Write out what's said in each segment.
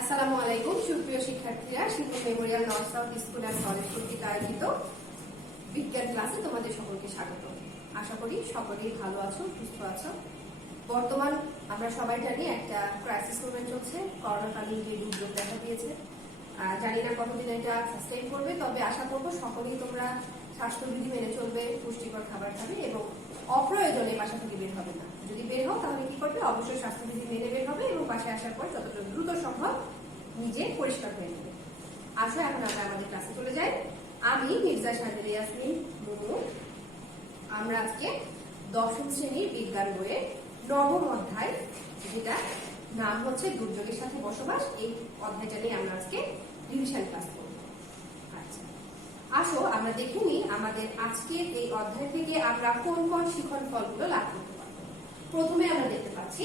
আসসালামু আলাইকুম সুপ্রিয় শিক্ষার্থীরা, শিল্পী Memorial north south school and college কর্তৃক আয়োজিত বিজ্ঞান ক্লাসে তোমাদের সকলকে স্বাগত। আশা করি সকলেই ভালো আছো, সুস্থ আছো। বর্তমান আমরা সবাই জানি একটা ক্রাইসিস মুভমেন্ট চলছে, করোনাকালীন যে দুর্যোগ দেখা দিয়েছে। জানি না কতদিন এটা সাস্টেইন করবে, তবে আশা করবো সকলেই তোমরা স্বাস্থ্যবিধি মেনে চলবে, পুষ্টিকর খাবার খাবে এবং অপ্রয়োজনে বাসা থেকে বের হবে না। যদি বের হও তাহলে কি করবে, অবশ্যই স্বাস্থ্যবিধি মেনে বের হবে এবং বাসায় আসার পর যতটা দ্রুত সম্ভব নিজে পরিষ্কার হয়ে নেবে। আসো এখন আমরা আমাদের ক্লাসে চলে যাই। আমি মির্জা শাহজাহান ইয়াসমিন মুমু। আমরা আজকে দশম শ্রেণীর বিজ্ঞান বইয়ের নবম অধ্যায়, যেটা নাম হচ্ছে দুর্যোগের সাথে বসবাস, এই অধ্যায়টা নিয়ে আমরা আজকে রিভিশন ক্লাস করব। আচ্ছা, আসো আমরা দেখে নিই আমাদের আজকের এই অধ্যায় থেকে আমরা কোন কোন শিখন ফলগুলো লাভ করতে পারবো। প্রথমে আমরা দেখতে পাচ্ছি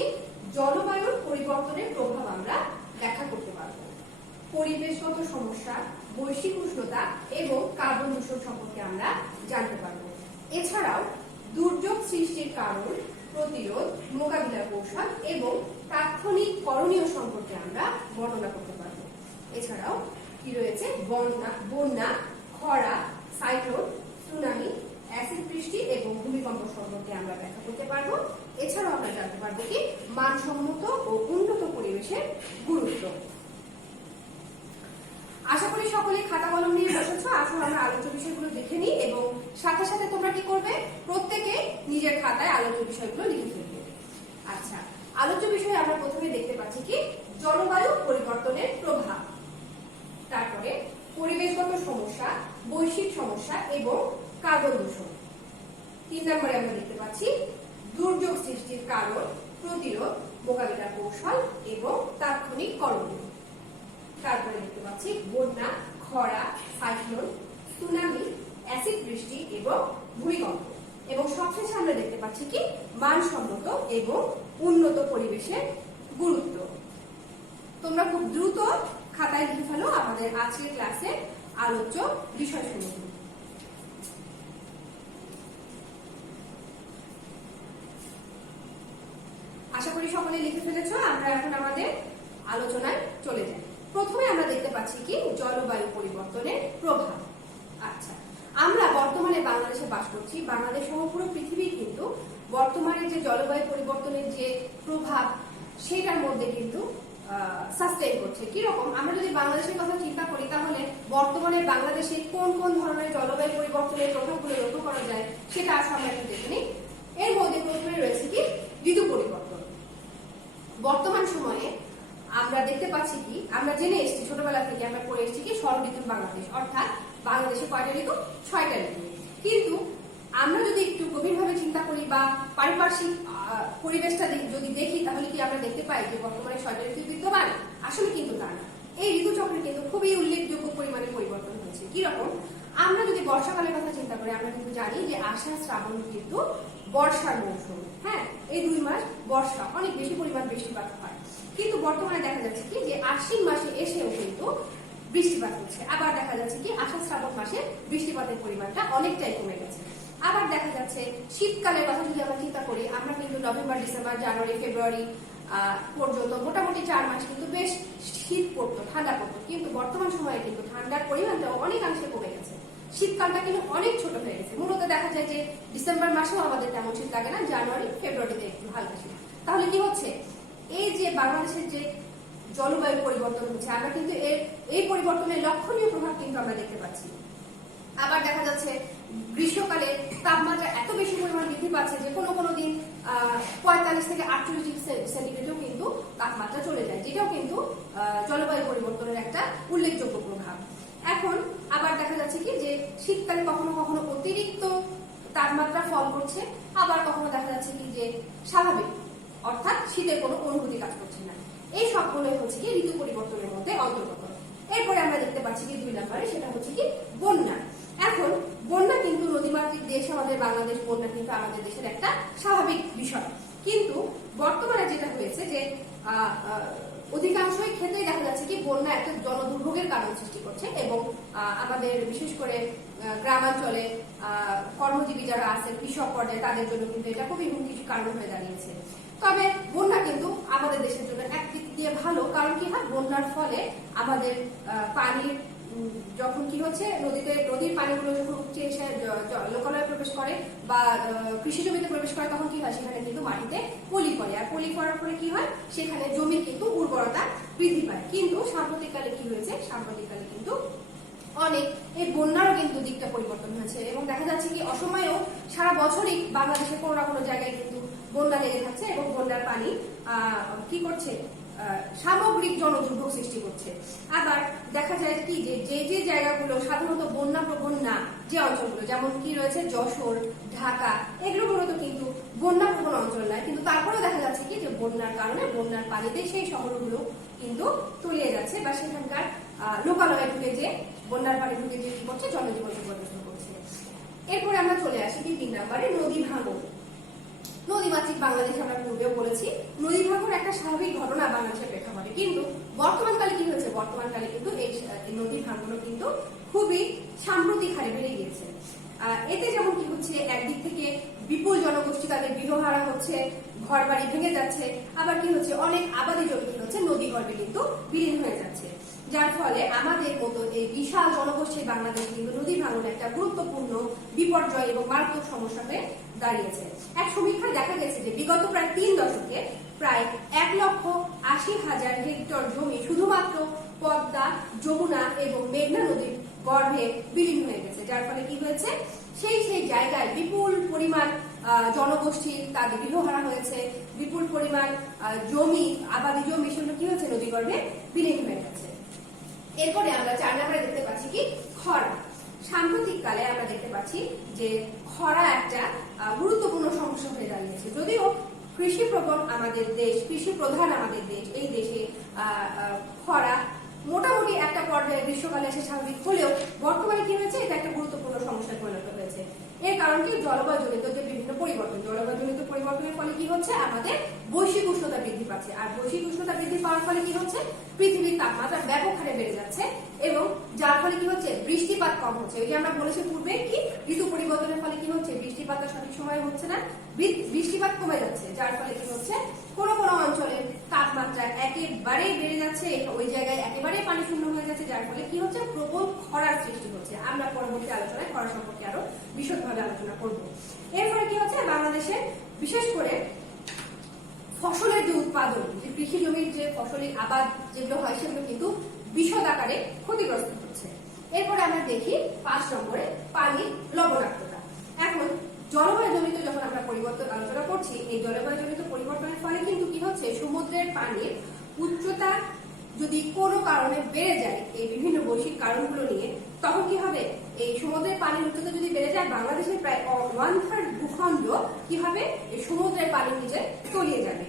জলবায়ুর পরিবর্তনের প্রভাব আমরা ব্যাখ্যা করতে পারবো। পরিবেশগত সমস্যা, বৈশ্বিক উষ্ণতা এবং কার্বন দূষণ সম্পর্কে আমরা জানতে পারবো। এছাড়াও দুর্যোগ সৃষ্টির কারণ, প্রতিরোধ, মোকাবিলার কৌশল এবং তাৎক্ষণিক করণীয় সম্পর্কে আমরা বর্ণনা করতে পারবো। এছাড়াও কি রয়েছে, বন্যা, খরা, সাইক্লোন, সুনামি, অ্যাসিড বৃষ্টি এবং ভূমিকম্প সম্পর্কে আমরা ব্যাখ্যা করতে পারবো। এছাড়াও আমরা জানতে পারবো কি মানসম্মত ও উন্নত পরিবেশের গুরুত্ব। আশা করি সকলে খাতা কলম নিয়ে বসেছো। আসলে আমরা আলোচ্য বিষয়গুলো দেখে নিই এবং সাথে সাথে তোমরা কি করবে, প্রত্যেকে নিজের খাতায় আলোচ্য বিষয়গুলো লিখে ফেলবে। আচ্ছা, আলোচ্য বিষয়ে আমরা প্রথমে দেখতে পাচ্ছি কি জলবায়ু পরিবর্তনের প্রভাব, তারপরে পরিবেশগত সমস্যা, বৈশ্বিক সমস্যা এবং কার্বন দূষণ। 3 নম্বরে আমরা দেখতে পাচ্ছি দুর্যোগ সৃষ্টির কারণ, প্রতিরোধ, মোকাবিলার কৌশল এবং তাৎক্ষণিক করণীয়। তারপরে দেখতে পাচ্ছি বন্যা, খরা, সাইক্লোন, সুনামি, অ্যাসিড বৃষ্টি এবং ভূমিকম্প। এবং সবশেষে আমরা দেখতে পাচ্ছি কি মানসম্মত এবং উন্নত পরিবেশের গুরুত্ব। তোমরা খুব দ্রুত খাতায় লিখে ফেলো আমাদের আজকের ক্লাসে আলোচ্য বিষয়সমূহ। আশা করি সকলে লিখে ফেলেছো। আমরা এখন আমাদের আলোচনায় চলে যাই। প্রথমে আমরা দেখতে পাচ্ছি কি জলবায়ু পরিবর্তনের প্রভাব। আচ্ছা, আমরা বর্তমানে বাংলাদেশে বাস করছি। বাংলাদেশ সহ পুরো পৃথিবী কিন্তু বর্তমানে যে জলবায়ু পরিবর্তনের যে প্রভাব, সেটার মধ্যে কিন্তু সাস্টেইন করছে। কিরকম, আমরা যদি বাংলাদেশের কথা চিন্তা করি তাহলে বর্তমানে বাংলাদেশে কোন কোন ধরনের জলবায়ু পরিবর্তনের প্রভাবগুলো লক্ষ্য করা যায় সেটা আসলে আমরা একটু দেখে নিই। এর মধ্যে প্রথমে রয়েছে কি ঋতু পরিবর্তন। বর্তমান সময়ে আমরা দেখতে পাচ্ছি কি, আমরা জেনে এসেছি ছোটবেলা থেকে আমরা পড়ে এসেছি কি ষড় ঋতুর বাংলাদেশ, অর্থাৎ বাংলাদেশে কয়টা ঋতু, 6টা ঋতু। কিন্তু আমরা যদি একটু গভীরভাবে চিন্তা করি বা পারিপার্শ্বিক পরিবেশটা যদি দেখি তাহলে কি আমরা দেখতে পাই যে বর্তমানে 6টা ঋতু বিদ্যমান? আসলে কিন্তু তা না। এই ঋতুচক্রে কিন্তু খুবই উল্লেখযোগ্য পরিমাণে পরিবর্তন হয়েছে। কিরকম, আমরা যদি বর্ষাকালের কথা চিন্তা করি, আমরা কিন্তু জানি যে আষাঢ় শ্রাবণ কিন্তু বর্ষার মৌসুম। হ্যাঁ, এই 2 মাস বর্ষা, অনেক বেশি পরিমাণ বৃষ্টিপাত হয়। কিন্তু বর্তমানে দেখা যাচ্ছে কি যে আশ্বিন মাসে এসেও কিন্তু বৃষ্টিপাত হচ্ছে। আবার দেখা যাচ্ছে কি আষাঢ় শ্রাবণ মাসে বৃষ্টিপাতের পরিমাণটা অনেকটাই কমে গেছে। আবার দেখা যাচ্ছে শীতকালের কথা যদি আমরা চিন্তা করি, আমরা কিন্তু নভেম্বর, ডিসেম্বর, জানুয়ারি, ফেব্রুয়ারি পর্যন্ত মোটামুটি 4 মাস কিন্তু বেশ শীত পড়তো, ঠান্ডা পড়তো। কিন্তু বর্তমান সময়ে কিন্তু ঠান্ডার পরিমাণটাও অনেকাংশে কমে গেছে। শীতকালটা কিন্তু অনেক ছোট হয়ে গেছে। মূলত দেখা যায় যে ডিসেম্বর মাসেও আমাদের তেমন শীত লাগে না, জানুয়ারি, ফেব্রুয়ারিতে একটু হালকা শীত। তাহলে কি হচ্ছে, এই যে বাংলাদেশের যে জলবায়ু পরিবর্তন হচ্ছে, আমরা কিন্তু এই পরিবর্তনের লক্ষণীয় প্রভাব কিন্তু আমরা দেখতে পাচ্ছি। আবার দেখা যাচ্ছে গ্রীষ্মকালে তাপমাত্রা এত বেশি পরিমাণ বৃদ্ধি পাচ্ছে যে কোনো কোনো দিন 45 থেকে 48 সেন্টিগ্রেডও কিন্তু তাপমাত্রা চলে যায়, যেটাও কিন্তু জলবায়ু পরিবর্তনের একটা উল্লেখযোগ্য প্রভাব। এখন আবার দেখা যাচ্ছে কি যে শীতকালে কখনো কখনো অতিরিক্ত তাপমাত্রা ফল করছে, আবার কখনো দেখা যাচ্ছে কি যে স্বাভাবিক, অর্থাৎ শীতের কোনো অনুভূতি কাজ করছে না। এই সবগুলোই হচ্ছে কি ঋতু পরিবর্তনের মধ্যে অন্তর্গত। এরপরে আমরা দেখতে পাচ্ছি কি 2 নম্বরে, সেটা হচ্ছে কি বন্যা। এখন বন্যা কিন্তু নদীমাতৃক দেশ আমাদের বাংলাদেশ, বন্যা কিন্তু আমাদের দেশের একটা স্বাভাবিক বিষয়। কিন্তু বর্তমানে যেটা হয়েছে যে অধিকাংশই ক্ষেত্রে দেখা যাচ্ছে কি বন্যা একটা জনদুর্ভোগের কারণ সৃষ্টি করছে এবং আমাদের বিশেষ করে গ্রামাঞ্চলে কর্মজীবী যারা আছে কৃষক পর্যায়ে তাদের জন্য কিন্তু এটা খুবই হুমকির কারণ হয়ে দাঁড়িয়েছে। তবে বন্যা কিন্তু আমাদের দেশের জন্য এক দিক দিয়ে ভালো, কারণ কি হয়, বন্যার ফলে আমাদের পানির যখন কি হচ্ছে নদীর পানিগুলো যখন উপচে এসে লোকালয়ে প্রবেশ করে বা কৃষি জমিতে প্রবেশ করে, তখন কি হয়, সেখানে কিন্তু মাটিতে পলি পড়ে, আর পলি পড়ার পরে কি হয়, সেখানে জমির কিন্তু উর্বরতা বৃদ্ধি পায়। কিন্তু সাম্প্রতিককালে কি হয়েছে, সাম্প্রতিককালে কিন্তু অনেক এই বন্যারও কিন্তু দিকটা পরিবর্তন হয়েছে এবং দেখা যাচ্ছে কি অসময়েও সারা বছরই বাংলাদেশের কোনো না কোনো জায়গায় কিন্তু বন্যা লেগে থাকছে এবং বন্যার পানি কি করছে, সামগ্রিক জনদুর্ভোগ সৃষ্টি করছে। আবার দেখা যায় কি যে জায়গাগুলো সাধারণত বন্যা প্রবণ না, যে অঞ্চলগুলো যেমন কি রয়েছে যশোর, ঢাকা, এগুলো মূলত কিন্তু বন্যা প্রবণ অঞ্চল নয়, কিন্তু তারপরেও দেখা যাচ্ছে কি যে বন্যার কারণে বন্যার পানিতে সেই শহরগুলো কিন্তু তলিয়ে যাচ্ছে বা সেখানকার লোকালয়ে ঢুকে যে বন্যার পানি ঢুকে যে কি করছে, জনজীবন পরিবর্তন করছে। এরপরে আমরা চলে আসি 3 নম্বরে নদী ভাঙন। নদীমাতৃক বাংলাদেশ আমরা পূর্বেও বলেছি, নদী ভাঙন একটা স্বাভাবিক ঘটনা বাংলাদেশের প্রেক্ষাপটে, কিন্তু বর্তমানকালে কি হয়েছে, বর্তমানকালে কিন্তু এই নদী ভাঙনও কিন্তু খুবই সাম্প্রতিক হারে বেড়ে গিয়েছে। এতে যেমন কি হচ্ছে, একদিক থেকে বিপুল জনগোষ্ঠী তাদের গৃহহারা হচ্ছে, ঘর বাড়ি ভেঙে যাচ্ছে, আবার কি হচ্ছে, অনেক আবাদি জমি কি হচ্ছে, নদী গর্ভে কিন্তু বিলীন হয়ে যাচ্ছে, যার ফলে আমাদের মতো এই বিশাল জনগোষ্ঠীর বাংলাদেশ কিন্তু নদী ভাঙন একটা গুরুত্বপূর্ণ বিপর্যয় এবং মারাত্মক সমস্যা হয়ে দাঁড়িয়েছে। এক সমীক্ষায় দেখা গেছে যে বিগত প্রায় 3 দশকে প্রায় 1,80,000 হেক্টর জমি শুধুমাত্র পদ্মা, যমুনা এবং মেঘনা নদীর গর্ভে বিলীন হয়ে গেছে, যার ফলে কি হয়েছে, সেই জায়গায় বিপুল পরিমাণ জনগোষ্ঠী তাদের গৃহহারা হয়েছে, বিপুল পরিমাণ জমি, আবাদি জমি, সেগুলো কি হচ্ছে, নদী গর্ভে বিলীন হয়ে গেছে। এরপরে আমরা 4 নম্বরে দেখতে পাচ্ছি কি খরা। সাম্প্রতিক কালে আমরা দেখতে পাচ্ছি যে খরা একটা গুরুত্বপূর্ণ সমস্যা হয়ে দাঁড়িয়েছে। যদিও কৃষি প্রবণ আমাদের দেশ, কৃষি প্রধান আমাদের দেশ, এই দেশে খরা মোটামুটি একটা পর্যায়ে গ্রীষ্মকালে এসে স্বাভাবিক হলেও বর্তমানে কি হয়েছে, এটা একটা গুরুত্বপূর্ণ সমস্যায় পরিণত হয়েছে। এর কারণ কি, জলবায়ু জনিত যে বিভিন্ন পরিবর্তন, জলবায়ু জনিত পরিবর্তনের ফলে কি হচ্ছে, আমাদের বৈশ্বিক উষ্ণতা বৃদ্ধি পাচ্ছে, আর বৈশ্বিক উষ্ণতা বৃদ্ধি পাওয়ার ফলে কি হচ্ছে, পৃথিবীর তাপমাত্রা ব্যাপক হারে বেড়ে যাচ্ছে এবং যার ফলে কি হচ্ছে, বৃষ্টিপাত কম হচ্ছে। এই যে আমরা বলেছি পূর্বে কি, ঋতু পরিবর্তনের ফলে কি হচ্ছে, বৃষ্টিপাতটা সঠিক সময়ে হচ্ছে না, বৃষ্টিপাত কমে যাচ্ছে, যার ফলে কি হচ্ছে, কোনো অঞ্চলে তাপমাত্রা একেবারে বেড়ে যাচ্ছে, ওই জায়গায় একেবারে পানি শূন্য হয়ে যাচ্ছে, যার ফলে কি হচ্ছে, প্রবল খরার সৃষ্টি হচ্ছে। আমরা পরবর্তী আলোচনায় খরা সম্পর্কে আরো বিশদভাবে আলোচনা করব। এরপরে কি হচ্ছে, বাংলাদেশে বিশেষ করে ফসলের যে উৎপাদন, যে কৃষি জমির যে ফসলের আবাদ যেগুলো হয়, সেগুলো কিন্তু বিশদ আকারে ক্ষতিগ্রস্ত হচ্ছে। এরপরে আমরা দেখি 5 নম্বরে পানির লবণাক্ততা। এখন জলবায়ু জনিত যখন আমরা পরিবর্তন আলোচনা করছি, এই জলবায়ু জনিত পরিবর্তনের ফলে কিন্তু কি হচ্ছে, সমুদ্রের পানির উচ্চতা যদি কোনো কারণে বেড়ে যায়, এই বিভিন্ন বৈশ্বিক কারণগুলো নিয়ে, তখন কি হবে, এই সমুদ্রের পানির উচ্চতা যদি বেড়ে যায়, বাংলাদেশের প্রায় 1/3 ভূখণ্ড কি হবে, এই সমুদ্রের পানির নিচে তলিয়ে যাবে।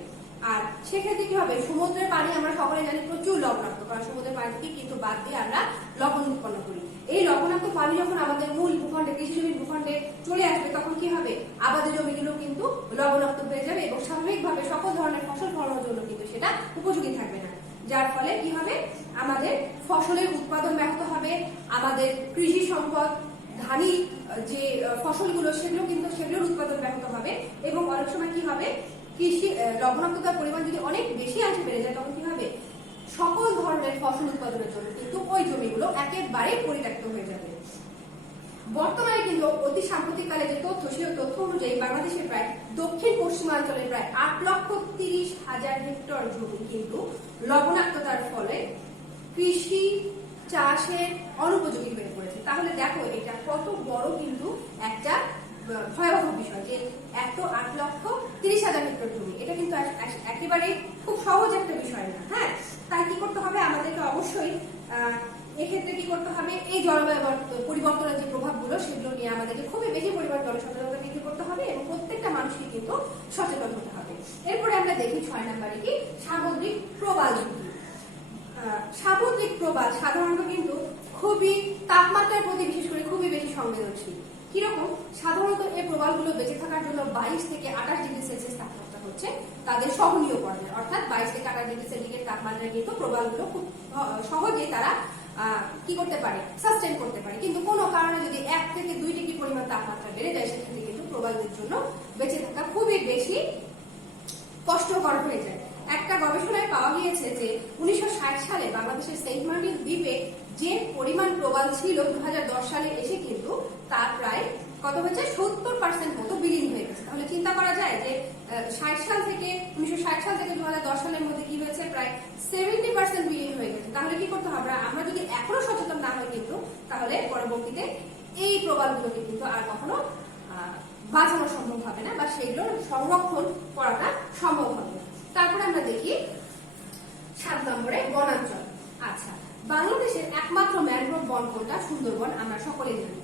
আর সেক্ষেত্রে কি হবে, সমুদ্রের পানি আমরা সকলে জানি প্রচুর লবণাক্ত, কারণ সমুদ্রের পানি থেকে কিন্তু বাদ দিয়ে আমরা লবণ উৎপন্ন করি। এই লবণাক্ত পানি যখন আমাদের মূল ভূখণ্ডে, কৃষি জমির ভূখণ্ডে চলে আসবে, তখন কি হবে, আবাদি জমিগুলো কিন্তু লবণাক্ত হয়ে যাবে এবং স্বাভাবিকভাবে সকল ধরনের ফসল ফলানোর জন্য কিন্তু সেটা উপযোগী থাকবে না, যার ফলে কি হবে, আমাদের ফসলের উৎপাদন ব্যাহত হবে, আমাদের কৃষি সম্পদ, ধানি যে ফসলগুলো, সেগুলোর উৎপাদন ব্যাহত হবে এবং অনেক সময় কি হবে, কৃষি লবণাক্ততার পরিমাণ যদি অনেক বেশি অংশে বেড়ে যায়, তখন কি হবে, সকল ধরনের ফসল উৎপাদনের জন্য কিন্তু ওই জমিগুলো একেবারে পরিত্যক্ত হয়ে যাবে। বর্তমানে কিন্তু অতি সাম্প্রতিককালে যে তথ্য, সেই তথ্য অনুযায়ী বাংলাদেশের প্রায় দক্ষিণ পশ্চিমাঞ্চলের প্রায় 8,30,000 হেক্টর জমি কিন্তু লবণাক্ততার ফলে কৃষি চাষের অনুপযোগী হয়ে পড়েছে। তাহলে দেখো, এটা কত বড় কিন্তু একটা ভয়াবহ বিষয় যে 8,30,000 হেক্টর জমি, এটা কিন্তু একেবারে খুব সহজ একটা বিষয় না। হ্যাঁ, তাই কি করতে হবে, আমাদেরকে অবশ্যই এক্ষেত্রে কি করতে হবে, এই জলবায়ু পরিবর্তনের যে প্রভাবগুলো, সেগুলো নিয়ে আমাদেরকে খুবই বেশি পরিমাণ জনসচেতনতা বৃদ্ধি করতে হবে এবং প্রত্যেকটা মানুষকে কিন্তু সচেতন হতে হবে। এরপরে আমরা দেখি 6 নম্বরে কি, সামুদ্রিক প্রবাল ঝুঁকি। সামুদ্রিক প্রবাল সাধারণত কিন্তু খুবই তাপমাত্রার প্রতি বিশেষ করে খুবই বেশি সংবেদনশীল। কিরকম, সাধারণত এই প্রবালগুলো বেঁচে থাকার জন্য 22 থেকে 28 ডিগ্রি সেলসিয়াস তাপমাত্রা হচ্ছে তাদের সহনীয় পর্যায়ে, অর্থাৎ 22 থেকে 28 ডিগ্রি সেলসিয়াস তাপমাত্রায় কিন্তু প্রবালগুলো খুব সহজেই তারা কি করতে পারে, সাস্টেন করতে পারে। কিন্তু কোনো কারণে যদি 1 থেকে 2 ডিগ্রি পরিমাণ তাপমাত্রা বেড়ে যায়, সেক্ষেত্রে কিন্তু প্রবালদের জন্য বেঁচে থাকা খুবই বেশি কষ্টকর হয়ে যায়। একটা গবেষণায় পাওয়া গিয়েছে যে 1960 সালে বাংলাদেশের সেন্ট মার্টিন দ্বীপে যে পরিমাণ প্রবাল ছিল 2010 সালে এসে কিন্তু তা প্রায় কত হয়েছে, 70% মতো বিলীন হয়ে গেছে। তাহলে চিন্তা করা যায় যে 1960 সাল থেকে 2010 সালের মধ্যে কি হয়েছে, প্রায় 70% বিলীন হয়ে গেছে। তাহলে কি করতে হবে, আমরা যদি এখনো সচেতন না হই কিন্তু তাহলে পরবর্তীতে এই প্রবালগুলোকে কিন্তু আর কখনো বাঁচানো সম্ভব হবে না, বা সেগুলোর সংরক্ষণ করাটা সম্ভব হবে না। তারপরে আমরা দেখি 7 নম্বরে বনাঞ্চল। আচ্ছা, বাংলাদেশের একমাত্র ম্যানগ্রোভ বন কোনটা? সুন্দরবন। আমরা সকলেই জানি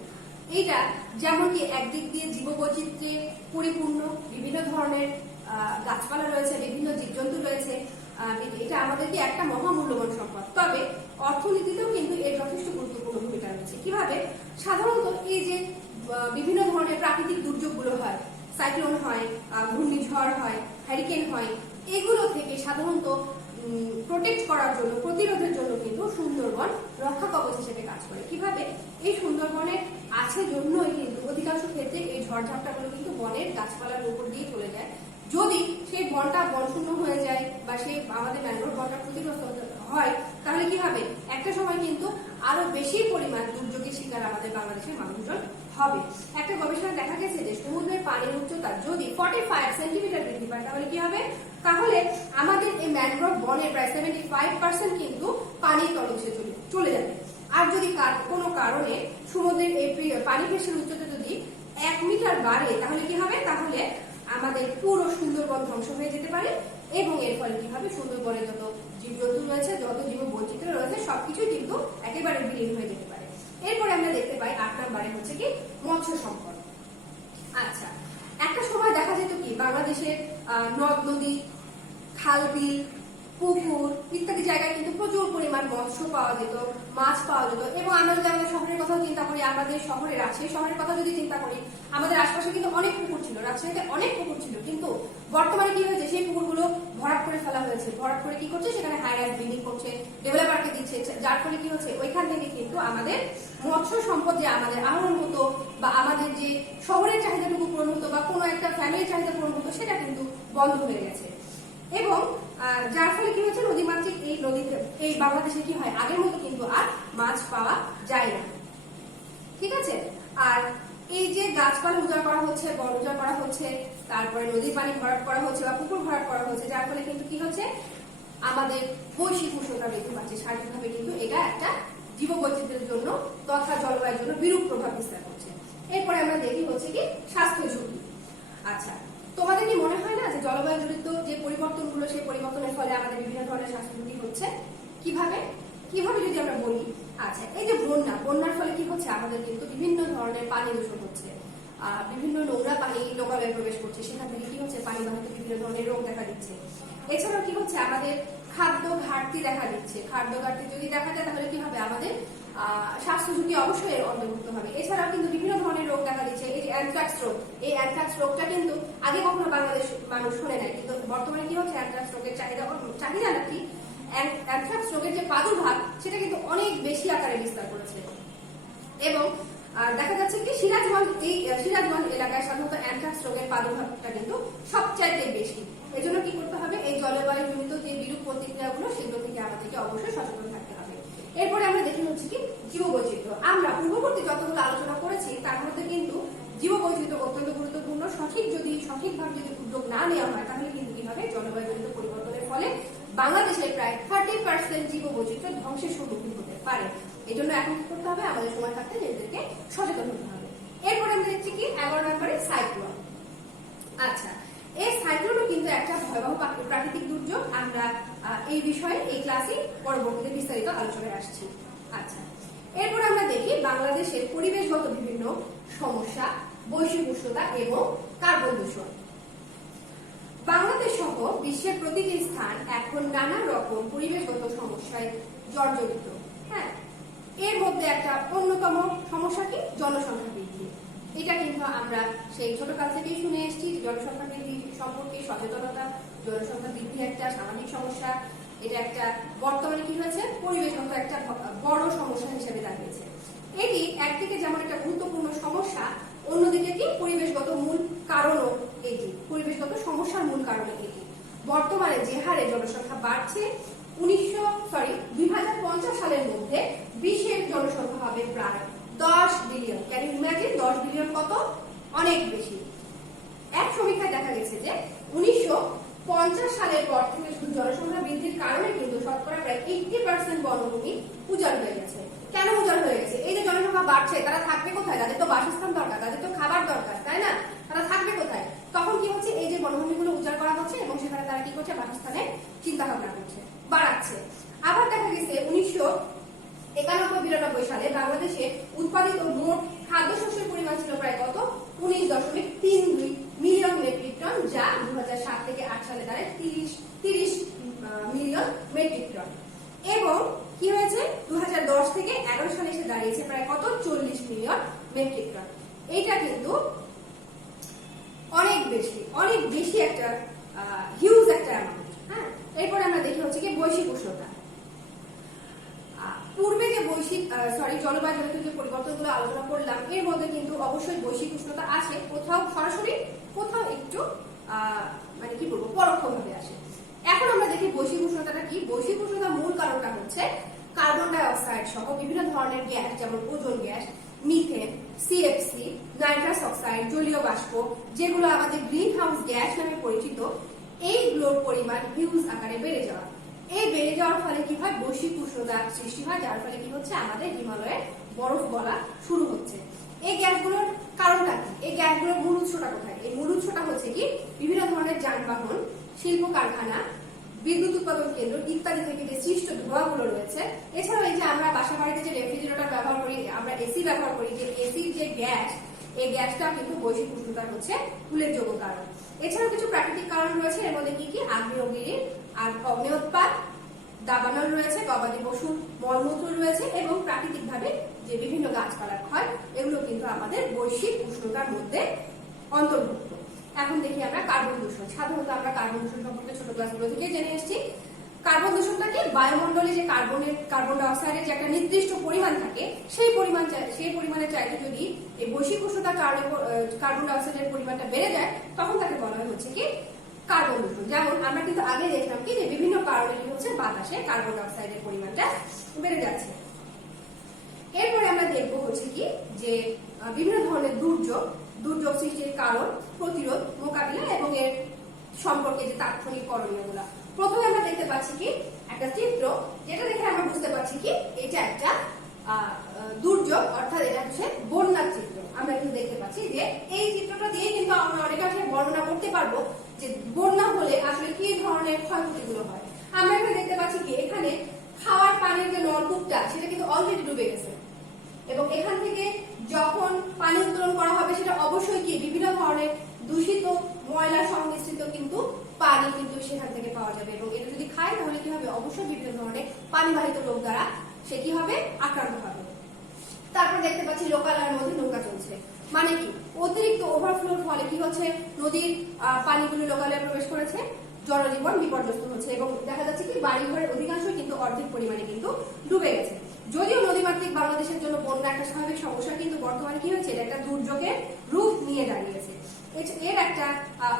এইটা যেমন কি একদিক দিয়ে জীববৈচিত্র্যে পরিপূর্ণ, বিভিন্ন ধরনের গাছপালা রয়েছে, বিভিন্ন জীবজন্তু রয়েছে, এটা আমাদেরকে একটা মহামূল্যবান সম্পদ। তবে অর্থনীতিতেও কিন্তু এর যথেষ্ট গুরুত্বপূর্ণ ভূমিকা রয়েছে। কিভাবে? সাধারণত এই যে বিভিন্ন ধরনের প্রাকৃতিক দুর্যোগগুলো হয়, সাইক্লোন হয়, ঘূর্ণিঝড় হয়, হ্যারিকেন হয়, এগুলো থেকে সাধারণত প্রোটেক্ট করার জন্য, প্রতিরোধের জন্য কিন্তু সুন্দরবন রক্ষা কবচ হিসেবে কাজ করে। কিভাবে? এই সুন্দরবনে আছে জন্যই কিন্তু অধিকাংশ ক্ষেত্রে এই ঝড়ঝাপটাগুলো কিন্তু বনের গাছপালার উপর দিয়ে চলে যায়। যদি সেই বনটা বনশূন্য হয়ে যায় বা সেই আমাদের ম্যানগ্রোভ বনটা ক্ষতিগ্রস্ত হয়, তাহলে কি হবে, একটা সময় কিন্তু আরো বেশি পরিমাণ দুর্যোগের শিকার আমাদের বাংলাদেশের মানুষজন হবে। একটা গবেষণায় দেখা গেছে যে সমুদ্রের পানির উচ্চতা যদি 45 সেন্টিমিটার বৃদ্ধি পায়, তাহলে কি হবে, তাহলে আমাদের এই ম্যানগ্রোভ বনের প্রায় 75% কিন্তু পানির তলদেশে চলে যাবে। আর যদি কোনো কারণে সমুদ্রের এই পানি পৃষ্ঠের উচ্চতা যদি 1 মিটার বাড়ে, তাহলে কি হবে, তাহলে আমাদের পুরো সুন্দরবন ধ্বংস হয়ে যেতে পারে। এবং এর ফলে কি হবে, সুন্দরবনে যত জীবজন্তু রয়েছে, যত জীব বৈচিত্র্য রয়েছে, সবকিছু কিন্তু একেবারে বিলীন হয়ে যেতে পারে। এরপরে আমরা দেখতে পাই 8 নম্বরে হচ্ছে কি মৎস্য সম্পদ। আচ্ছা, একটা সময় দেখা যেত কি বাংলাদেশের নদ নদী, খাল বিল, পুকুর ইত্যাদি জায়গায় কিন্তু প্রচুর পরিমাণ মৎস্য পাওয়া যেত, মাছ পাওয়া যেত। এবং আমরা যদি আমাদের শহরের কথা চিন্তা করি, আমাদের শহরে রাজশাহী শহরের কথা যদি চিন্তা করি, আমাদের আশপাশে কিন্তু অনেক পুকুর ছিল, রাজশাহীতে অনেক পুকুর ছিল। কিন্তু বর্তমানে কি হয়েছে, সেই পুকুরগুলো ভরাট করে ফেলা হয়েছে। ভরাট করে কি করছে, সেখানে হাই রাইজ বিল্ডিং করছে, ডেভেলপারকে দিচ্ছে, যার ফলে কি হচ্ছে, ওইখান থেকে কিন্তু আমাদের মৎস্য সম্পদ যে আমাদের আহরণ হতো, বা আমাদের যে শহরের চাহিদাটুকু পূরণ হতো, বা কোনো একটা ফ্যামিলির চাহিদা পূরণ হতো, সেটা কিন্তু বন্ধ হয়ে গেছে। এবং যার ফলে কি হচ্ছে, নদীমাতৃক এই নদীতে, এই বাংলাদেশে কি হয়, আগের মতো কিন্তু আর মাছ পাওয়া যায় না। ঠিক আছে? আর এই যে গাছপালা উজাড় করা হচ্ছে, বন উজাড় করা হচ্ছে, তারপরে নদীর পানি ভরাট করা হচ্ছে বা পুকুর ভরাট করা হচ্ছে, যার ফলে কিন্তু কি হচ্ছে, আমাদের বৈশ্বিক উষ্ণতা বৃদ্ধি পাচ্ছে। সার্বিকভাবে কিন্তু এটা একটা জীববৈচিত্র্যের জন্য তথা জলবায়ুর জন্য বিরূপ প্রভাব বিস্তার করছে। এরপরে আমরা দেখি হচ্ছে কি স্বাস্থ্য ঝুঁকি। আচ্ছা, তোমাদের কি মনে হয় না যে জলবায়ু জনিত যে পরিবর্তনগুলো, সেই পরিবর্তনের ফলে আমাদের বিভিন্ন ধরনের স্বাস্থ্য ঝুঁকি হচ্ছে? কিভাবে কিভাবে যদি আমরা বলি, আচ্ছা, এই যে বন্যার ফলে কি হচ্ছে, আমাদের কিন্তু বিভিন্ন ধরনের পানি দূষণ হচ্ছে, বিভিন্ন নোংরা পানি লোকালয়ে প্রবেশ করছে, সেখান থেকে কি হচ্ছে, পানি বাহিত বিভিন্ন ধরনের রোগ দেখা দিচ্ছে। এছাড়াও কি হচ্ছে, আমাদের খাদ্য ঘাটতি দেখা দিচ্ছে। খাদ্য ঘাটতি যদি দেখা যায়, তাহলে কি হবে, আমাদের স্বাস্থ্য ঝুঁকি অবশ্যই এর অন্তর্ভুক্ত হবে। এছাড়াও কিন্তু বিভিন্ন ধরনের রোগ দেখা দিচ্ছে। এই যে অ্যানথ্রাক্স রোগ, এই অ্যানথ্রাক্স রোগটা কিন্তু আগে কখনো বাংলাদেশ মানুষ শুনে নাই, কিন্তু বর্তমানে কি হচ্ছে, অ্যানথ্রাক্স রোগের চাহিদা নাকি, অ্যানথ্রাক্স রোগের যে প্রাদুর্ভাব, সেটা কিন্তু অনেক বেশি আকারে বিস্তার করেছে। এবং দেখা যাচ্ছে কি সিরাজগঞ্জ এলাকায় সাধারণত অ্যানথ্রাক্স রোগের প্রাদুর্ভাবটা কিন্তু সবচাইতে বেশি। এই জন্য কি করতে হবে, এই জলবায়ু জনিত যে বিরূপ প্রতিক্রিয়াগুলো, সেগুলো থেকে আমাদেরকে অবশ্যই সচেতন থাকতে হবে। এরপরে আমরা দেখি হচ্ছে কি জীববৈচিত্র্য। আমরা পূর্ববর্তী যতগুলো আলোচনা করেছি, তার মধ্যে কিন্তু জীববৈচিত্র্য অত্যন্ত গুরুত্বপূর্ণ। সঠিকভাবে যদি উদ্যোগ না নেওয়া হয়, তাহলে কিন্তু কি হবে, জলবায়ু জনিত পরিবর্তনের ফলে বাংলাদেশের প্রায় 30% জীববৈচিত্র্য ধ্বংসের সম্মুখীন হতে পারে। এই জন্য এখন কি করতে হবে, আমাদের সময় থাকতে নিজেদেরকে সচেতন হতে হবে। এরপরে আমরা দেখছি কি 11 নম্বরে সাইক্লোন। আচ্ছা, এই সাইক্লোনও কিন্তু একটা ভয়াবহ প্রাকৃতিক দুর্যোগ। আমরা এই বিষয়ে এই ক্লাসে পরবর্তীতে বিস্তারিত আলোচনায় আসছি। আচ্ছা, এরপর আমরা দেখি বাংলাদেশের পরিবেশগত বিভিন্ন সমস্যা, বৈশ্বিক উষ্ণতা এবং কার্বন দূষণ। বাংলাদেশ সহ বিশ্বের প্রতিটি স্থান এখন নানা রকম পরিবেশগত সমস্যায় জর্জরিত। হ্যাঁ, এর মধ্যে একটা অন্যতম সমস্যা কি, জনসংখ্যা বৃদ্ধি। এটা কিন্তু আমরা সেই ছোটকাল থেকেই শুনে এসেছি, জনসংখ্যা বৃদ্ধি সম্পর্কে সচেতনতা। জনসংখ্যা বৃদ্ধি একটা সামাজিক সমস্যা, এটা একটা বর্তমানে কি হয়েছে, পরিবেশগত একটা বড় সমস্যা হিসেবে দাঁড়িয়েছে। এটি একদিকে যেমন একটা গুরুত্বপূর্ণ সমস্যা, অন্যদিকে কি পরিবেশগত মূল কারণও এটি, পরিবেশগত সমস্যার মূল কারণ এটি। বর্তমানে যে হারে জনসংখ্যা বাড়ছে 2050 সালের মধ্যে বিশ্বের জনসংখ্যা হবে প্রায় 10 billion. Can you imagine? 10 billion কত? অনেক বেশি। এক সমীক্ষায় দেখা গেছে যে 1950 সালের পর থেকে শুধু জনসংখ্যা বৃদ্ধির কারণে কিন্তু শতকরা প্রায় 80% বনভূমি উজাড় হয়ে গেছে। কেন উজাড় হয়ে গেছে? এই যে জনসংখ্যা বাড়ছে, তারা থাকবে কোথায়? তাদের তো বাসস্থান দরকার, তাদের তো খাবার দরকার, তাই না? তারা থাকবে কোথায়? তখন কি হচ্ছে, এই যে বনভূমিগুলো উজাড় করা হচ্ছে এবং সেখানে তারা কি করছে, বাসস্থানের চিন্তা ভাবনা করছে, বাড়াচ্ছে। আবার দেখা গেছে 1991-92 সালে বাংলাদেশে উৎপাদিত মোট খাদ্যশস্যের পরিমাণ ছিল প্রায় কত? 19.32 মিলিয়ন মেট্রিক টন, যা 2007 থেকে 8 সালে দাঁড়ায় 30 মিলিয়ন মেট্রিক টন। এবং কি হয়েছে, 2010 থেকে 11 সালে এসে দাঁড়িয়েছে প্রায় কত? 40 মিলিয়ন মেট্রিক টন। এটা কিন্তু অনেক বেশি একটা হিউজ একটা অ্যামাউন্ট। হ্যাঁ, এরপরে আমরা দেখি হচ্ছে কি বৈশ্বিক উষ্ণতা। পূর্বে যে জলবায়ুজনিত যে পরিবর্তনগুলো আলোচনা করলাম, এর মধ্যে কিন্তু অবশ্যই বৈশ্বিক উষ্ণতা আছে, কোথাও সরাসরি, কোথাও একটু মানে কি বলবো, পরোক্ষভাবে আসে। এখন আমরা দেখি বৈশ্বিক উষ্ণতাটা কি। বৈশ্বিক উষ্ণতার মূল কারণটা হচ্ছে কার্বন ডাই অক্সাইড সহ বিভিন্ন ধরনের গ্যাস, যেমন ozone gas, methane, CFC, nitrous oxide, জলীয় বাষ্প, যেগুলো আমাদের গ্রিন হাউস গ্যাস নামে পরিচিত, এইগুলোর পরিমাণ হিউজ আকারে বেড়ে যাওয়া। এই বেড়ে যাওয়ার ফলে কি হয়, বৈশ্বিক উষ্ণতা সৃষ্টি হয়, যার ফলে কি হচ্ছে, আমাদের হিমালয়ে বরফ গলা শুরু হচ্ছে। এই গ্যাসগুলোর কারণটা কি? এই গ্যাসগুলোর মূল উৎসটা কোথায়? এই মূল উৎসটা হচ্ছে কি বিভিন্ন ধরনের যানবাহন, শিল্প কারখানা, বিদ্যুৎ উৎপাদন কেন্দ্র ইত্যাদি থেকে যে সৃষ্ট ধোঁয়াগুলো রয়েছে। এছাড়াও এই যে আমরা বাসা বাড়িতে যে রেফ্রিজারেটর ব্যবহার করি, আমরা এসি ব্যবহার করি, যে এসির যে গ্যাস, এই গ্যাসটা কিন্তু বৈশ্বিক উষ্ণতার হচ্ছে উল্লেখযোগ্য কারণ। এছাড়াও কিছু প্রাকৃতিক কারণ রয়েছে, এর মধ্যে কি কি? আগ্নেয়গিরি আর অগ্ন্যুৎপাত, দাবানল রয়েছে, গবাদি পশুর মলমূত্র রয়েছে, এবং প্রাকৃতিকভাবে যে বিভিন্ন গাছপালার ক্ষয়, এগুলো কিন্তু আমাদের বৈশ্বিক উষ্ণতার মধ্যে অন্তর্ভুক্ত। এখন দেখি আমরা কার্বন দূষণ। সাধারণত আমরা কার্বন দূষণ সম্পর্কে ছোট ক্লাসগুলো থেকে জেনে এসেছি। কার্বন দূষণটাকে বায়ুমণ্ডলে যে কার্বন ডাই অক্সাইডের যে একটা নির্দিষ্ট পরিমাণ থাকে, সেই পরিমাণের চাইতে যদি এই বৈশ্বিক উষ্ণতার কারণে কার্বন ডাই অক্সাইডের পরিমাণটা বেড়ে যায়, তখন তাকে বলা হয় হচ্ছে কি কার্বন দূষণ। যেমন আমরা কিন্তু আগে দেখলাম কি যে বিভিন্ন কারণে কি হচ্ছে, বাতাসে কার্বন ডাই অক্সাইডের পরিমাণটা বেড়ে যাচ্ছে। এরপরে আমরা দেখবো হচ্ছে কি যে বিভিন্ন ধরনের দুর্যোগ সৃষ্টির কারণ, প্রতিরোধ, মোকাবিলা এবং এর সম্পর্কে যে তাৎক্ষণিক করণীয়গুলো। প্রথমে আমরা দেখতে পাচ্ছি কি একটা চিত্র, যেটা দেখে আমরা বুঝতে পারছি কি এটা একটা দুর্যোগ, অর্থাৎ এটা হচ্ছে বন্যার চিত্র। আমরা কিন্তু দেখতে পাচ্ছি যে এই চিত্রটা দিয়ে কিন্তু আমরা অনেকাংশে বর্ণনা করতে পারবো যে বন্যা হলে আসলে কি ধরনের ক্ষয়ক্ষতিগুলো হয়। আমরা এখানে দেখতে পাচ্ছি কি এখানে খাওয়ার পানির যে নলকূপটা, সেটা কিন্তু অলরেডি ডুবে গেছে, এবং এখান থেকে যখন পানি উত্তোলন করা হবে, সেটা অবশ্যই কি বিভিন্ন ধরনের দূষিত ময়লা সংমিশ্রিত কিন্তু পানি কিন্তু সেখান থেকে পাওয়া যাবে, এবং এটা যদি খায় তাহলে কি হবে, অবশ্যই বিভিন্ন ধরনের পানিবাহিত রোগ দ্বারা সে কি হবে, আক্রান্ত হবে। তারপর দেখতে পাচ্ছি লোকালয়ের মধ্যে নৌকা চলছে, মানে কি অতিরিক্ত ওভারফ্লোর ফলে কি হচ্ছে, নদীর পানিগুলো লোকালয়ে প্রবেশ করেছে, জনজীবন বিপর্যস্ত হচ্ছে, এবং দেখা যাচ্ছে কি বাড়িঘরের অধিকাংশ কিন্তু অর্ধেক পরিমাণে কিন্তু ডুবে গেছে। যদিও নদীমাতৃক বাংলাদেশের জন্য বন্যা একটা স্বাভাবিক সমস্যা, কিন্তু বর্তমানে কি হয়েছে, এটা একটা দুর্যোগের রূপ নিয়ে দাঁড়িয়েছে। এর একটা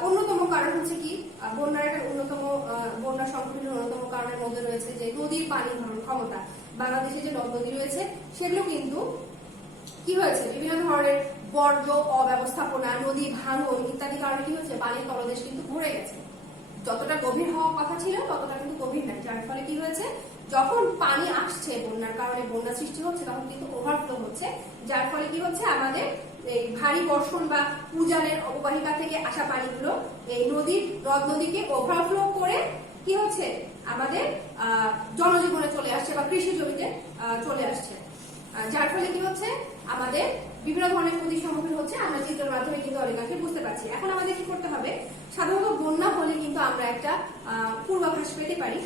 অন্যতম কারণ হচ্ছে কি, বন্যা সংঘটনের অন্যতম কারণের মধ্যে রয়েছে যে নদীর পানি ধারণ ক্ষমতা। বাংলাদেশে যে নদ নদী রয়েছে, সেগুলো কিন্তু কি হয়েছে, বিভিন্ন ধরনের বর্জ্য, অব্যবস্থাপনা, নদী ভাঙন ইত্যাদি কারণে কি হচ্ছে, পানির তলদেশ কিন্তু ভরে গেছে। যতটা গভীর হওয়ার কথা ছিল ততটা কিন্তু গভীর নাই, যার ফলে কি হয়েছে, যখন পানি আসছে বন্যার কারণে, বন্যা সৃষ্টি হচ্ছে, তখন কিন্তু ওভারফ্লো হচ্ছে, যার ফলে কি হচ্ছে, আমাদের এই ভারী বর্ষণ বা উজানের অববাহিকা থেকে আসা পানিগুলো এই নদ নদীকে ওভারফ্লো করে কি হচ্ছে, আমাদের জনজীবনে চলে আসছে বা কৃষি জমিতে চলে আসছে, যার ফলে কি হচ্ছে, আমাদের বিভিন্ন ধরনের ক্ষতির সম্মুখীন হচ্ছে। আমরা চিত্রের মাধ্যমে কিন্তু অনেকাংশে বুঝতে পারছি। এখন আমাদের কি করতে হবে, সাধারণত বন্যা হলে কিন্তু আমরা একটা পূর্বাভাস পেতে পারি।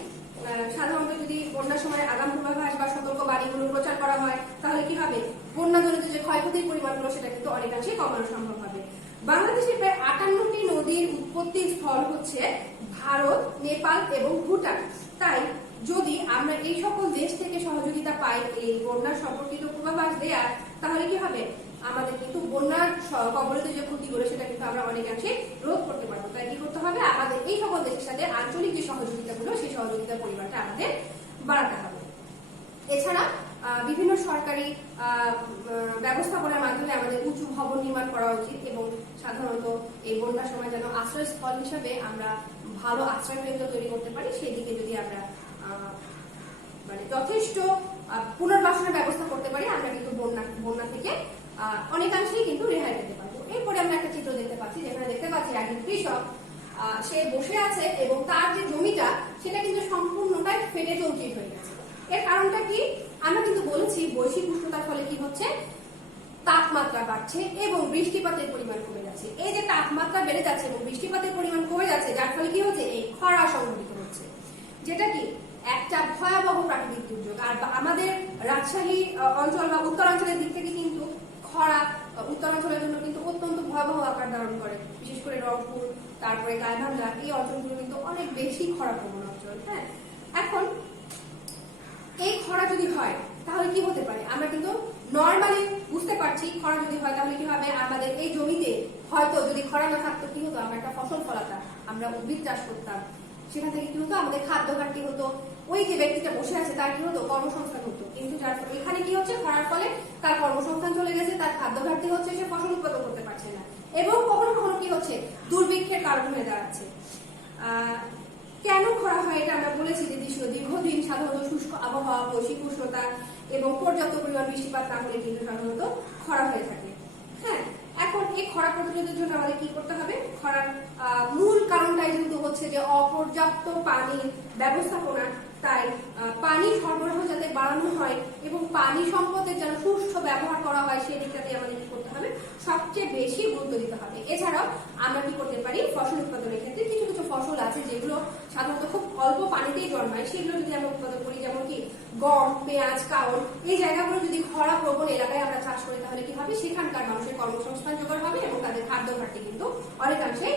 সাধারণত যদি বন্যার সময় আগাম পূর্বাভাস বা সতর্ক বাণীগুলো প্রচার করা হয়, তাহলে কি হবে, বন্যাজনিত যে ক্ষয়ক্ষতির পরিমাণগুলো সেটা কিন্তু অনেকাংশে কমানো সম্ভব হবে। বাংলাদেশের প্রায় 58টি নদীর উৎপত্তি স্থল হচ্ছে ভারত, নেপাল এবং ভুটান। তাই যদি আমরা এই সকল দেশ থেকে সহযোগিতা পাই এই বন্যা সম্পর্কিত পূর্বাভাস দেয়া, তাহলে কি হবে, আমাদের কিন্তু বন্যার কবলিত যে ক্ষতিগুলো সেটা কিন্তু আমরা অনেকাংশে রোধ করতে পারবো। তাই কি করতে হবে, আমাদের এই সকল দেশের সাথে আঞ্চলিক যে সহযোগিতাগুলো সেই সহযোগিতার পরিমাণটা আমাদের বাড়াতে হবে। এছাড়া বিভিন্ন সরকারি ব্যবস্থাপনার মাধ্যমে আমাদের উঁচু ভবন নির্মাণ করা উচিত এবং সাধারণত এই বন্যার সময় যেন আশ্রয়স্থল হিসেবে আমরা ভালো আশ্রয় কেন্দ্র তৈরি করতে পারি, সেই দিকে যদি আমরা মানে যথেষ্ট পুনর্বাসনের ব্যবস্থা করতে পারি, আমরা কিন্তু বন্যা থেকে অনেকাংশেই কিন্তু রেহাই পেতে পারবো। এরপরে আমরা একটা চিত্র দেখতে পাচ্ছি, যেখানে দেখতে পাচ্ছি একজন কৃষক সে বসে আছে এবং তার যে জমিটা সেটা কিন্তু সম্পূর্ণটাই ফেটে চৌচির হয়ে গেছে। এর কারণটা কি, আমরা কিন্তু বলেছি বৈশ্বিক উষ্ণতার ফলে কি হচ্ছে, তাপমাত্রা বাড়ছে এবং বৃষ্টিপাতের পরিমাণ কমে যাচ্ছে। এই যে তাপমাত্রা বেড়ে যাচ্ছে এবং বৃষ্টিপাতের পরিমাণ কমে যাচ্ছে, যার ফলে কি হচ্ছে, এই খরা সংঘটিত হচ্ছে, যেটা কি একটা ভয়াবহ প্রাকৃতিক দুর্যোগ। আর আমাদের রাজশাহী অঞ্চল বা উত্তরাঞ্চলের দিক থেকে কিন্তু খরা উত্তরাঞ্চলের জন্য কিন্তু অত্যন্ত ভয়াবহ আকার ধারণ করে, বিশেষ করে রংপুর, তারপরে গাইবান্ধা, এই অঞ্চলগুলো কিন্তু অনেক বেশি খরা প্রবণ অঞ্চল। হ্যাঁ, এখন এই খরা যদি হয় তাহলে কি হতে পারে, আমরা কিন্তু নর্মালি বুঝতে পারছি খরা যদি হয় তাহলে কি হবে, আমাদের এই জমিতে হয়তো যদি খরা না থাকতো কি হতো, আমরা একটা ফসল ফলাতাম, আমরা উদ্ভিদ চাষ করতাম, সেখান থেকে কি হতো, আমাদের খাদ্য ঘাটতি হতো, ওই যে ব্যক্তিটা বসে আছে তার কি হতো, কর্মসংস্থান হতো। কিন্তু যার এখানে কি হচ্ছে, খরার ফলে তার কর্মসংস্থান চলে গেছে, তার খাদ্য ঘাটতি হচ্ছে, সে ফসল উৎপাদন করতে পারছে না এবং কখনো কখনো কি হচ্ছে, দুর্ভিক্ষের কারণ হয়ে দাঁড়াচ্ছে। কেন খরা হয় এটা আমরা বলেছি যে দীর্ঘদিন সাধারণত শুষ্ক আবহাওয়া, বৈশ্বিক উষ্ণতা এবং পর্যাপ্ত পরিমাণ বৃষ্টিপাত না হলে কিন্তু সাধারণত খরা হয়ে থাকে। হ্যাঁ, এখন এই খরা প্রতিরোধের জন্য আমাদের কি করতে হবে, খরার মূল কারণটাই কিন্তু হচ্ছে যে অপর্যাপ্ত পানির ব্যবস্থাপনা। তাই পানি সরবরাহ যাতে বাড়ানো হয় এবং পানি সম্পদের যেন সুষ্ঠু ব্যবহার করা হয়, সেই দিকটাতে আমাদের কি করতে হবে, সবচেয়ে বেশি গুরুত্ব দিতে হবে। এছাড়াও আমরা কি করতে পারি, ফসল উৎপাদনের ক্ষেত্রে কিছু কিছু ফসল আছে যেগুলো সাধারণত খুব অল্প পানিতেই জন্মায়, সেগুলো যদি আমরা উৎপাদন করি, যেমন কি গম, পেঁয়াজ, কাউন, এই জায়গাগুলো যদি খরা প্রবণ এলাকায় আমরা চাষ করি তাহলে কি হবে, সেখানকার মানুষের কর্মসংস্থান জোগাড় হবে এবং তাদের খাদ্য ঘাটতি কিন্তু অনেকাংশে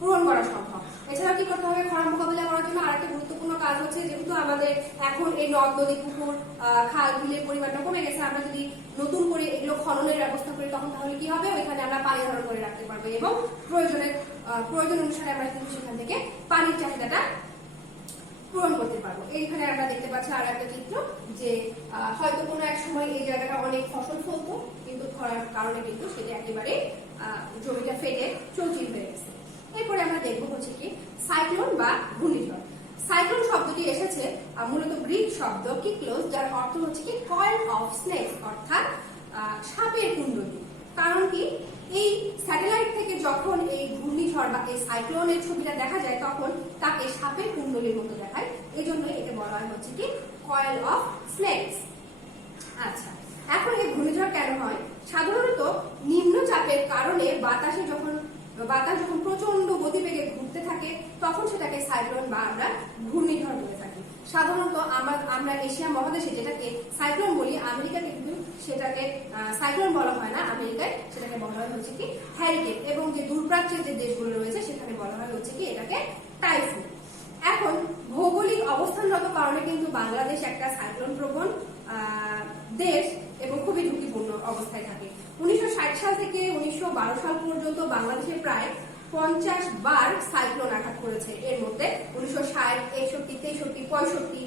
পূরণ করা সম্ভব। এছাড়া কি করতে হবে, খরা মোকাবিলা করার জন্য আরেকটা গুরুত্বপূর্ণ কাজ হচ্ছে, যেহেতু আমাদের এখন এই নদ নদী, পুকুর, খাল, বিলের পরিমাণটা কমে গেছে, আমরা যদি নতুন করে এগুলো খননের ব্যবস্থা করি তখন তাহলে কি হবে, ওইখানে আমরা পানি ধারণ করে রাখতে পারবো এবং প্রয়োজন অনুসারে আমরা কিন্তু সেখান থেকে পানির চাহিদাটা পূরণ করতে পারবো। এইখানে আমরা দেখতে পাচ্ছি আর একটা চিত্র, যে হয়তো কোনো এক সময় এই জায়গাটা অনেক ফসল ফলতো, কিন্তু খরার কারণে কিন্তু সেটা একেবারে জমিটা ফেটে চৌচির হয়ে গেছে। এরপরে আমরা দেখবো হচ্ছে কি সাইক্লোন বা ঘূর্ণিঝড়। সাইক্লোন শব্দটি এসেছে মূলত গ্রিক শব্দ কিক্লোস, যার অর্থ হচ্ছে কি কয়েল অফ স্নেক, অর্থাৎ সাপের কুণ্ডলী। কারণ কি, এই স্যাটেলাইট থেকে যখন এই ঘূর্ণিঝড় বা এই সাইক্লোনের ছবিটা দেখা যায় তখন তাকে সাপের কুণ্ডলীর মতো দেখায়, এই জন্য একে বলা হয় হচ্ছে কি কয়েল অফ স্নেকস। আচ্ছা, এখন এই ঘূর্ণিঝড় কেন হয়, সাধারণত নিম্নচাপের কারণে বাতাস যখন প্রচন্ড গতিবেগে ঘুরতে থাকে তখন সেটাকে সাইক্লোন বা আমরা ঘূর্ণিঝড় বলে থাকি। সাধারণত আমরা এশিয়া মহাদেশে যেটাকে সাইক্লোন বলি, আমেরিকাতে কিন্তু সেটাকে সাইক্লোন বলা হয় না, আমেরিকায় সেটাকে বলা হয় হচ্ছে কি হ্যারিকেন, এবং যে দূরপ্রাচ্যের যে দেশগুলো রয়েছে সেখানে বলা হয় হচ্ছে কি এটাকে টাইফুন। এখন ভৌগোলিক অবস্থানগত কারণে কিন্তু বাংলাদেশ একটা সাইক্লোন প্রবণ দেশ এবং খুবই ঝুঁকিপূর্ণ অবস্থায় থাকে। 1960 সাল থেকে 1912 সাল পর্যন্ত বাংলাদেশে প্রায় 50 বার সাইক্লোন আঘাত করেছে। এর মধ্যে 1960, 61, 63, 65,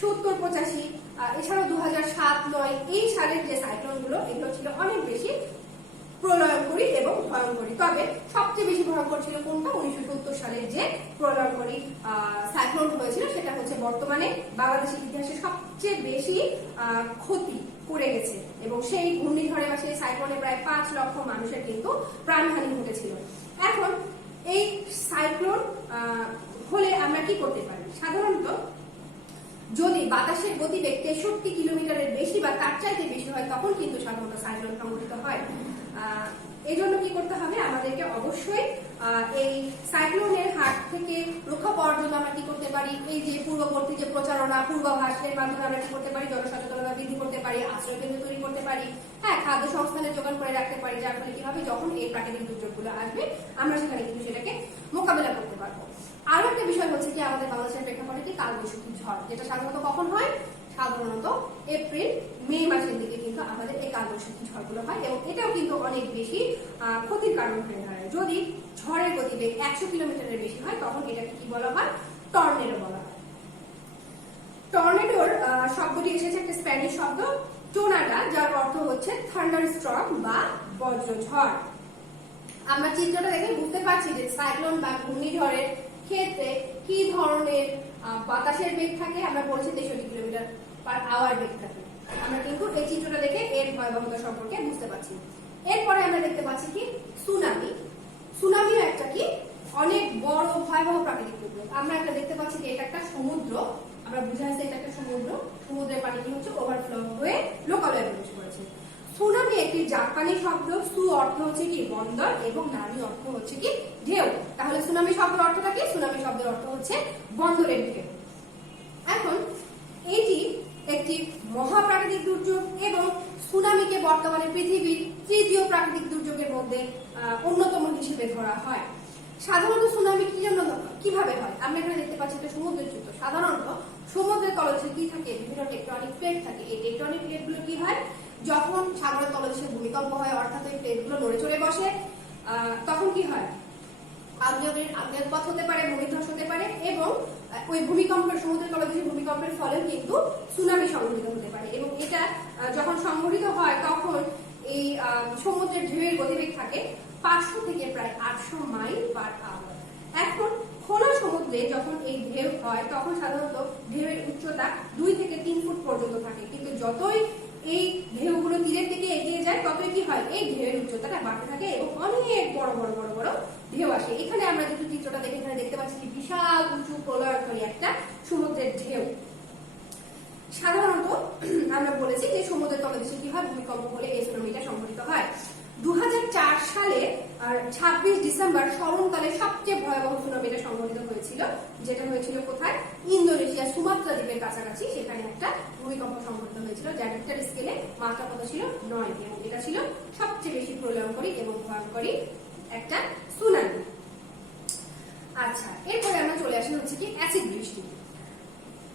70, 85, এছাড়াও 2007-9 এই সালের যে সাইক্লোনগুলো এগুলো ছিল অনেক বেশি প্রলয়ঙ্করী এবং ভয়ঙ্করী। তবে সবচেয়ে বেশি ভয়ঙ্কর ছিল কোনটা, 1970 সালের যে প্রলয়ঙ্করী সাইক্লোন হয়েছিল, সেটা হচ্ছে বর্তমানে বাংলাদেশের ইতিহাসে সবচেয়ে বেশি ক্ষতি করে গেছে এবং সেই ঘূর্ণিঝড়ে বা সেই সাইক্লোনে প্রায় 5 লক্ষ মানুষের কিন্তু প্রাণহানি ঘটেছিল। এখন এই সাইক্লোন হলে আমরা কি করতে পারি, সাধারণত যদি বাতাসের গতিবেগ 63 কিলোমিটারের বেশি বা তার চাইতে বেশি হয় তখন কিন্তু সাধারণত সাইক্লোন সংঘটিত হয়। এই জন্য কি করতে হবে, আমাদেরকে অবশ্যই এই সাইক্লোনের হাত থেকে রক্ষা পাওয়ার জন্য আমরা কি করতে পারি, এই যে পূর্ববর্তী যে প্রচারণা, পূর্বাভাসের মাধ্যমে আমরা কি করতে পারি, জনসচেতনতা বৃদ্ধি করতে পারি, আশ্রয় কেন্দ্র তৈরি করতে পারি, হ্যাঁ, খাদ্য সংস্থানের যোগান করে রাখতে পারি, যার ফলে কি হবে, যখন এই প্রাকৃতিক দুর্যোগগুলো আসবে আমরা সেখানে কিন্তু সেটাকে মোকাবেলা করতে পারবো। আরো একটা বিষয় হচ্ছে কি, আমাদের বাংলাদেশের প্রেক্ষাপটে কি কালবৈশাখী ঝড়, যেটা সাধারণত কখন হয়, সাধারণত এপ্রিল মে মাসের দিকে কিন্তু আমাদের এই কালবৈশাখী ঝড়গুলো হয় এবং এটাও কিন্তু অনেক বেশি ক্ষতির কারণ হয়ে দাঁড়ায়। যদি ঝড়ের গতিবেগ 100 কিলোমিটারের বেশি হয় তখন এটাকে কি বলা হয়? টর্নেডো বলা হয়। টর্নেডোর শব্দটি এসেছে একটা স্প্যানিশ শব্দ টোনাডা, যার অর্থ হচ্ছে থান্ডার স্টর্ম বা বজ্রঝড়। আমরা চিত্রটা দেখে বুঝতে পারছি যে সাইক্লোন বা ঘূর্ণিঝড়ের ক্ষেত্রে কি ধরনের বাতাসের বেগ থাকে। আমরা বলছি 63 কিলোমিটার পার আওয়ার বেগ থাকে। আমরা কিন্তু এই চিত্রটা দেখে এর ভয়াবহতা সম্পর্কে বুঝতে পারছি। এরপরে আমরা দেখতে পাচ্ছি কি সুনামি। সুনামিও একটা কি অনেক বড় ভয়াবহ প্রাকৃতিক দুর্যোগ। আমরা একটা দেখতে পাচ্ছি যে এটা একটা সমুদ্র, আমরা বুঝে আসছি এটা একটা সমুদ্র, সমুদ্রের পানি কি হচ্ছে ওভারফ্লো হয়ে লোকালয়ে প্রবেশ করেছে। সুনামি একটি জাপানি শব্দ, সু অর্থ হচ্ছে কি বন্দর এবং নামি অর্থ হচ্ছে কি ঢেউ। তাহলে সুনামি শব্দের অর্থটা কি? সুনামি শব্দের অর্থ হচ্ছে বন্দরের ঢেউ। এখন এটি একটি মহাপ্রাকৃতিক দুর্যোগ এবং সুনামিকে বর্তমানে পৃথিবীর তৃতীয় প্রাকৃতিক দুর্যোগের মধ্যে অন্যতম হিসেবে ধরা হয়। সাধারণত সুনামি কি জন্য কিভাবে হয়? আমরা এখানে দেখতে পাচ্ছি একটা সমুদ্রের চিত্র। সাধারণত সমুদ্রের তলদেশে কি থাকে? বিভিন্ন টেকটনিক প্লেট থাকে। এই টেকটনিক প্লেটগুলো কি হয়? যখন সাগরের তলদেশে ভূমিকম্প হয় অর্থাৎ ওই প্লেটগুলো নড়ে চড়ে বসে, তখন কি হয়? আগ্নেয়পথ হতে পারে, ভূমিধ্বস হতে পারে এবং ওই ভূমিকম্পের সমুদ্রের তলদেশে ভূমিকম্পের ফলে কিন্তু সুনামি সংঘটিত হতে পারে। এবং এটা যখন সংঘটিত হয় তখন এই সমুদ্রের ঢেউয়ের গতিবেগ থাকে 500 থেকে প্রায় 800 মাইল পার আওয়ার। এখন খোলা সমুদ্রে যখন এই ঢেউ হয় তখন সাধারণত ঢেউয়ের উচ্চতা 2 থেকে 3 ফুট পর্যন্ত থাকে, কিন্তু যতই এই ঢেউগুলো তীরের দিকে এগিয়ে যায় ততই কি হয়? এই ঢেউয়ের উচ্চতাটা বাড়তে থাকে এবং অনেক বড় বড় বড় বড় ঢেউ আসে। এখানে আমরা যেহেতু চিত্রটা দেখে এখানে দেখতে পাচ্ছি বিশাল উঁচু প্রলয়ঙ্করী একটা সমুদ্রের ঢেউ। সাধারণত আমরা বলেছি যে সমুদ্রের তলদেশে কি হয়? ভূমিকম্প হলে এই সুনামিটা সংঘটিত হয়। 2004 সালে আর 26 ডিসেম্বর স্মরণকালে সবচেয়ে ভয়াবহ সুনামিটা সংঘটিত হয়েছিল, যেটা হয়েছিল কোথায়? ইন্দোনেশিয়া সুমাত্রা দ্বীপের কাছাকাছি। সেখানে একটা ভূমিকম্প সংঘটিত হয়েছিল যার রিক্টার স্কেলে মাত্রা কত ছিল? 9 এবং এটা ছিল সবচেয়ে বেশি প্রলয়ঙ্করী এবং ভয়ঙ্করী একটা সুনামি। আচ্ছা, এরপরে আমরা চলে আসি হচ্ছে কি অ্যাসিড বৃষ্টি।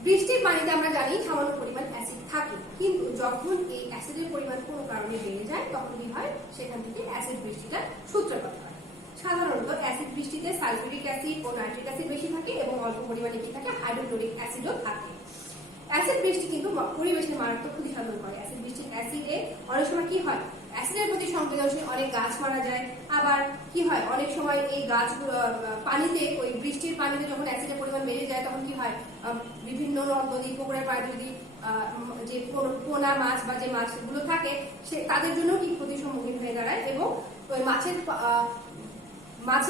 বৃষ্টির পানিতে আমরা জানি সামান্য পরিমাণ অ্যাসিড থাকে, কিন্তু যখন এই অ্যাসিডের পরিমাণ কোনো কারণে বেড়ে যায় তখন কি হয়? সেখান থেকে অ্যাসিড বৃষ্টিটার সূত্রপাত হয়। সাধারণত অ্যাসিড বৃষ্টিতে সালফিউরিক অ্যাসিড ও নাইট্রিক অ্যাসিড বেশি থাকে এবং অল্প পরিমাণে কি থাকে? হাইড্রোক্লোরিক অ্যাসিডও থাকে। অ্যাসিড বৃষ্টি কিন্তু পরিবেশের মারাত্মক ক্ষতি সাধন করে। অ্যাসিডে অনেক সময় কি হয়? অ্যাসিডের প্রতি সংবেদনশীল অনেক গাছ মারা যায়। আবার কি হয়? অনেক সময় এই গাছগুলো পানিতে, ওই বৃষ্টির পানিতে যখন অ্যাসিডের পরিমাণ বেড়ে যায় তখন কি হয়? বিভিন্ন নদ-নদী, পুকুরের পাড়ে যদি যে পোনা মাছ বা যে মাছগুলো থাকে তাদের জন্য কি ক্ষতির সম্মুখীন হয়ে দাঁড়ায় এবং ওই মাছে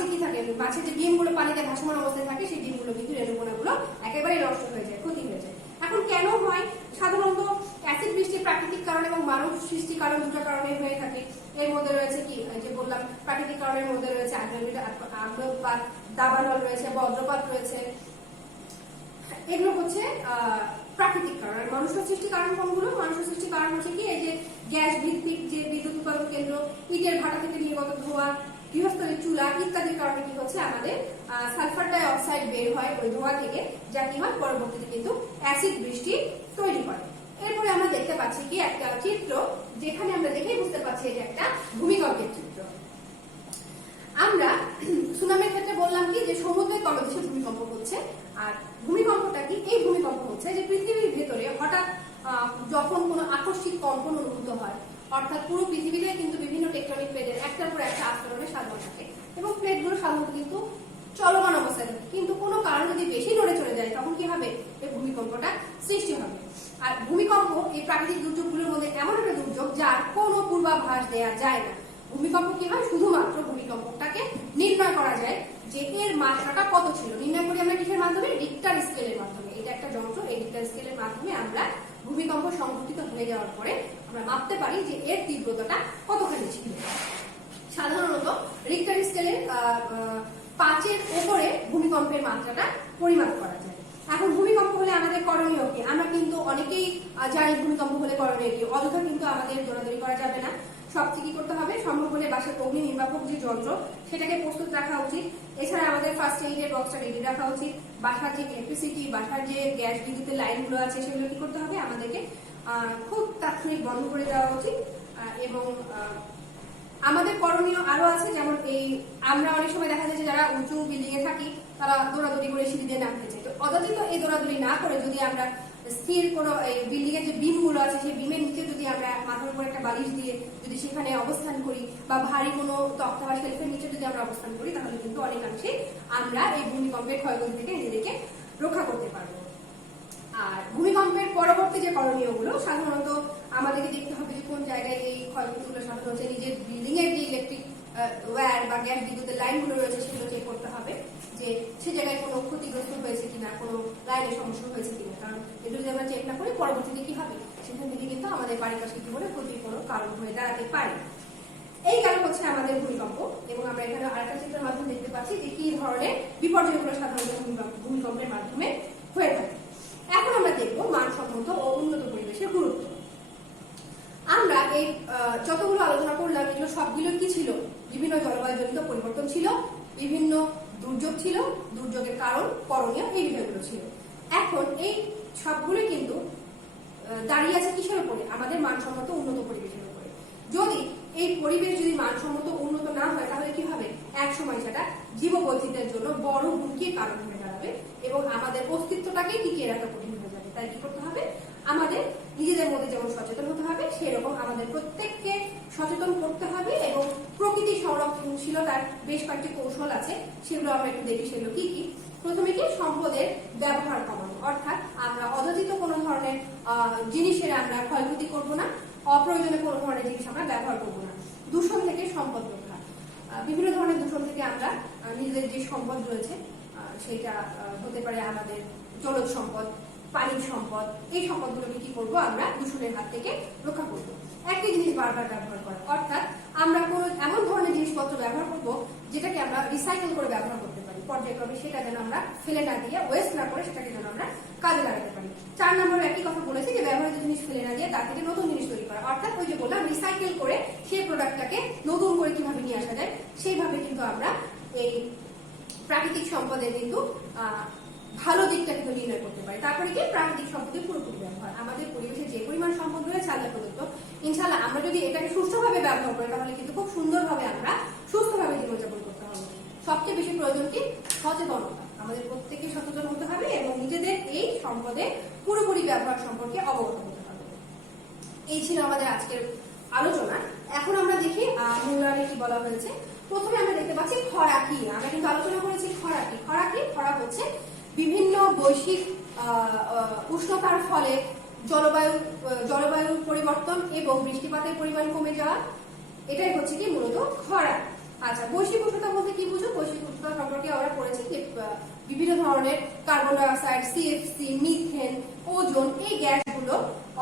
কি থাকে? মাছের যে ডিমগুলো পানিতে ভাসমান অবস্থায় থাকে সেই ডিমগুলো কিন্তু রেণুকণাগুলো একেবারে নষ্ট হয়ে যায়, ক্ষতি হয়ে যায়। এখন কেন হয়? সাধারণত অ্যাসিড বৃষ্টির প্রাকৃতিক কারণ এবং মানব সৃষ্টি কারণ দুটো কারণে হয়ে থাকে। এর মধ্যে রয়েছে কি, যে বললাম প্রাকৃতিক কারণের মধ্যে রয়েছে আগ্নেয়পাত, দাবানল রয়েছে, বজ্রপাত রয়েছে। এগুলো হচ্ছে প্রাকৃতিক কারণ। আর মানুষ সৃষ্টি কারণ কোনগুলো? মানুষ সৃষ্টি কারণ হচ্ছে কি, এই যে গ্যাস ভিত্তিক যে বিদ্যুৎ উৎপাদন কেন্দ্র, ইটের ভাটা থেকে নির্গত ধোঁয়া, গৃহস্থলীর চুলা ইত্যাদির কারণে কি হচ্ছে? আমাদের সালফার ডাই অক্সাইড বের হয় ওই ধোঁয়া থেকে, যা কি হয় পরবর্তীতে কিন্তু অ্যাসিড বৃষ্টি তৈরি করে। এরপরে আমরা দেখতে পাচ্ছি কি একটা চিত্র, যেখানে আমরা দেখেই বুঝতে পারছি এটা একটা ভূমিকম্পের চিত্র। আমরা সুনামির ক্ষেত্রে বললাম কি যে সমুদ্রের তলদেশে ভূমিকম্প হচ্ছে। আর ভূমিকম্পটা কি? এই ভূমিকম্প হচ্ছে যে পৃথিবীর ভেতরে হঠাৎ যখন কোনো আকস্মিক কম্পন অনুভূত হয়, অর্থাৎ পুরো পৃথিবীতে কিন্তু বিভিন্ন টেকটনিক প্লেটের একটার পর একটা আস্তরণে সাজানো থাকে এবং প্লেটগুলো সাধারণত কিন্তু চলমান অবস্থায় থাকে, কিন্তু কোনো কারণ যদি বেশি নড়ে চলে যায় তখন কি হবে? এই ভূমিকম্পটা সৃষ্টি হবে। আর ভূমিকম্প এই প্রাকৃতিক দুর্যোগগুলোর মধ্যে এমন একটা দুর্যোগ যার কোনো পূর্বাভাস দেওয়া যায় না। ভূমিকম্প কি হয়? শুধুমাত্র ভূমিকম্পটাকে নির্ণয় করা যায় যে এর মাত্রাটা কত ছিল। নির্ণয় করি আমরা কিসের মাধ্যমে? রিক্টার স্কেলের মাধ্যমে। এটা একটা যন্ত্র, এই রিক্টার স্কেলের মাধ্যমে আমরা ভূমিকম্প সংঘটিত হয়ে যাওয়ার পরে আমরা মাপতে পারি যে এর তীব্রতাটা কতখানি ছিল। সাধারণত রিক্টার স্কেলে 5-এর উপরে ভূমিকম্পের মাত্রাটা পরিমাপ করা যায়। এখন ভূমিকম্প হলে আমাদের করণীয় কি? আমরা কিন্তু অনেকেই জানি ভূমিকম্প হলে করণীয় কি। অযথা কিন্তু আমাদের দৌড়াদৌড়ি করা যাবে না। সবচেয়ে কি করতে হবে? সম্ভব হলে বাসার অগ্নি নির্বাপক যে যন্ত্র সেটাকে প্রস্তুত রাখা উচিত। এছাড়া আমাদের ফার্স্ট এইডের বক্সটা রেডি রাখা উচিত। বাসার যে ইলেকট্রিসিটি, বাসার যে গ্যাস বিদ্যুতের লাইনগুলো আছে সেগুলো কি করতে হবে, আমাদেরকে খুব তাৎক্ষণিক বন্ধ করে দেওয়া উচিত। এবং আমাদের করণীয় আরো আছে, যেমন এই আমরা অনেক সময় দেখা যায় যে যারা উঁচু বিল্ডিং এ থাকি তারা দৌড়াদৌড়ি করে সিঁড়ি দিয়ে নামতে চায়। তো অযথিত এই দৌড়াদৌড়ি না করে যদি আমরা স্থির কোনো বিল্ডিং এর যে বিম গুলো আছে সেই বিমের নিচে যদি আমরা মাথার উপর একটা বালিশ দিয়ে যদি সেখানে অবস্থান করি, বা ভারী কোনো তক্তা বা শেলফের নিচে যদি আমরা অবস্থান করি, তাহলে কিন্তু অনেকাংশে আমরা এই ভূমিকম্পের ক্ষয়ক্ষতি থেকে নিজেদেরকে রক্ষা করতে পারবো। আর ভূমিকম্পের পরবর্তী যে করণীয়গুলো, সাধারণত আমাদেরকে দেখতে হবে যে কোন জায়গায় এই ক্ষয়ক্ষতিগুলো সাধারণত হচ্ছে। নিজের বিল্ডিং এর যে ইলেকট্রিক ওয়্যার বা গ্যাস বিদ্যুতের লাইনগুলো রয়েছে সেগুলো চেক করতে হবে যে সে জায়গায় কোনো ক্ষতিগ্রস্ত হয়েছে কিনা, কোনো লাইনের সমস্যা হয়েছে কিনা। কারণ এগুলো যদি আমরা চেক না করি, পরবর্তীতে কি হবে, সেখান থেকে কিন্তু আমাদের পারিপার্শ্বিক জীবনে ক্ষতির কোনো কারণ হয়ে দাঁড়াতে পারে। এই গেল হচ্ছে আমাদের ভূমিকম্প। এবং আমরা এখানে আরেকটা চিত্রের মাধ্যমে দেখতে পাচ্ছি যে কি ধরনের বিপর্যয়গুলো সাধারণত ভূমিকম্পের মাধ্যমে হয়ে থাকে। এখন আমরা দেখব মানসম্মত ও উন্নত পরিবেশের গুরুত্ব। আমরা এই যতগুলো আলোচনা করলাম এগুলো সবগুলো কি ছিল, বিভিন্ন জলবায়ুজনিত পরিবর্তন ছিল, বিভিন্ন দুর্যোগ ছিল, দুর্যোগের কারণ, করণীয়, এই বিষয়গুলো ছিল। এখন এই সবগুলো কিন্তু দাঁড়িয়ে আছে কিসের উপরে, আমাদের মানসম্মত উন্নত পরিবেশের উপরে। যদি এই পরিবেশ যদি মানসম্মত উন্নত না হয়, তাহলে কি হবে, এক সময় সেটা জীববৈচিত্র্যের জন্য বড় হুমকির কারণ হয়ে দাঁড়াবে এবং আমাদের অস্তিত্বটাকে টিকিয়ে রাখা কঠিন হয়ে যাবে। তাই কি করতে হবে, আমাদের নিজেদের মধ্যে যেমন সচেতন হতে হবে, সেরকম আমাদের প্রত্যেককে সচেতন করতে হবে। এবং প্রকৃতি সংরক্ষণশীলতার বেশ কয়েকটি কৌশল আছে, সেগুলো আমরা একটু দেখি। সেগুলো কি কি? প্রথমে কি, সম্পদের ব্যবহার কমানো, অর্থাৎ আমরা অযাচিত কোনো ধরনের জিনিসের আমরা ক্ষয়ক্ষতি করব না, অপ্রয়োজনে কোনো ধরনের জিনিস আমরা ব্যবহার করব না। দূষণ থেকে সম্পদ রক্ষা, বিভিন্ন ধরনের দূষণ থেকে আমরা নিজেদের যে সম্পদ রয়েছে সেটা হতে পারে আমাদের জলজ সম্পদ, পানির সম্পদ, এই সম্পদগুলোকে কি করব, আমরা দূষণের হাত থেকে রক্ষা করব। একই জিনিস বারবার ব্যবহার করা, অর্থাৎ আমরা কোনো এমন ধরনের জিনিসপত্র ব্যবহার করব যেটাকে আমরা রিসাইকেল করে ব্যবহার করতে পারি পর্যায়ক্রমে, সেটা যেন আমরা ফেলে না দিয়ে, ওয়েস্ট না করে সেটাকে যেন আমরা কাজে লাগাতে পারি। 4 নম্বরে একই কথা বলেছি যে ব্যবহৃত জিনিস ফেলে না দিয়ে তার থেকে নতুন জিনিস তৈরি করা, অর্থাৎ ওই যে বললাম রিসাইকেল করে সেই প্রোডাক্টটাকে নতুন করে কিভাবে নিয়ে আসা যায়, সেইভাবে কিন্তু আমরা এই প্রাকৃতিক সম্পদের কিন্তু ভালো দিকটা কিন্তু নির্ণয় করতে পারি। তারপরে কি, প্রাকৃতিক সম্পদের পুরোপুরি ব্যবহার, আমাদের পরিবেশে যে পরিমাণ সম্পদ রয়েছে আল্লাহ প্রদত্ত, ইনশাআল্লাহ আমরা যদি এটাকে সুষ্ঠুভাবে ব্যবহার করি, তাহলে কিন্তু খুব সুন্দরভাবে আমরা সুস্থভাবে জীবনযাপন করতে হবে। সবচেয়ে বেশি প্রয়োজন কি, সচেতনতা। আমাদের প্রত্যেকে সচেতন হতে হবে এবং নিজেদের এই সম্পদের পুরোপুরি ব্যবহার সম্পর্কে অবগত হতে হবে। এই ছিল আমাদের আজকের আলোচনা। এখন আমরা দেখি মূল্যায়নে কি বলা হয়েছে। প্রথমে আমরা দেখতে পাচ্ছি খরা কি। আমরা কিন্তু আলোচনা করেছি খরা কি। খরা কি? খরা হচ্ছে বিভিন্ন বৈশ্বিক উষ্ণতার ফলে জলবায়ুর পরিবর্তন এবং বৃষ্টিপাতের পরিমাণ কমে যাওয়া, এটাই হচ্ছে কি মূলত খরা। আচ্ছা, বৈশ্বিক উষ্ণতা বলতে কি বুঝো? বৈশ্বিক উষ্ণতা সম্পর্কে আমরা পড়েছি যে বিভিন্ন ধরনের carbon die oxide, CFC, methane, ozone, এই গ্যাসগুলো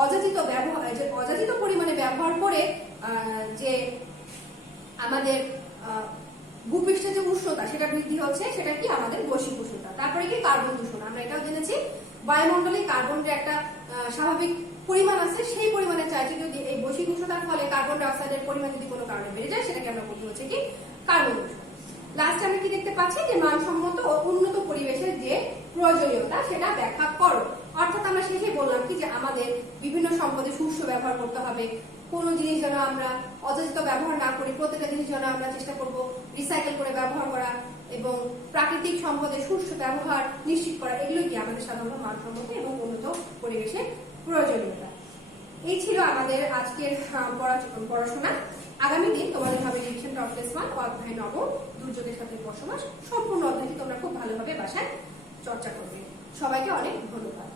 অযাচিত পরিমাণে ব্যবহার করে যে আমাদের ভূপৃষ্ঠের যে উষ্ণতা সেটা বৃদ্ধি হচ্ছে, সেটা কি আমাদের বৈশ্বিক উষ্ণতা। তারপরে কি কার্বন দূষণ। আমরা এটাও জেনেছি বায়ুমণ্ডলে কার্বনের একটা স্বাভাবিক পরিমাণ আছে, সেই পরিমাণে চাইছে যদি এই বৈশ্বিক উষ্ণতার ফলে কার্বন ডাই অক্সাইডের পরিমাণ যদি কোনো কারণে বেড়ে যায়, সেটাকে আমরা বলি হচ্ছে কি কার্বন দূষণ। লাস্টে আমরা কি দেখতে পাচ্ছি যে মানসম্মত ও উন্নত পরিবেশের যে প্রয়োজনীয়তা সেটা ব্যাখ্যা করো। অর্থাৎ আমরা শেষে বললাম কি যে আমাদের বিভিন্ন সম্পদের সুষ্ঠু ব্যবহার করতে হবে, কোনো জিনিস যেন আমরা অযাচিত ব্যবহার না করি, প্রত্যেকটা জিনিস যেন আমরা চেষ্টা করব রিসাইকেল করে ব্যবহার করা এবং প্রাকৃতিক সম্পদের সুষ্ঠু ব্যবহার নিশ্চিত করা, এগুলো কি আমাদের সাধারণত মানসম্মত এবং উন্নত পরিবেশের প্রয়োজনীয়তা। এই ছিল আমাদের আজকের পড়াশোনা। আগামী দিন তোমাদের হবে রিভিশন টপ ক্লাস 1 অধ্যায় 9 দুর্যোগের সাথে বসবাস। সম্পূর্ণ অধ্যায়টি তোমরা খুব ভালোভাবে বাসায় চর্চা করবে। সবাইকে অনেক ধন্যবাদ।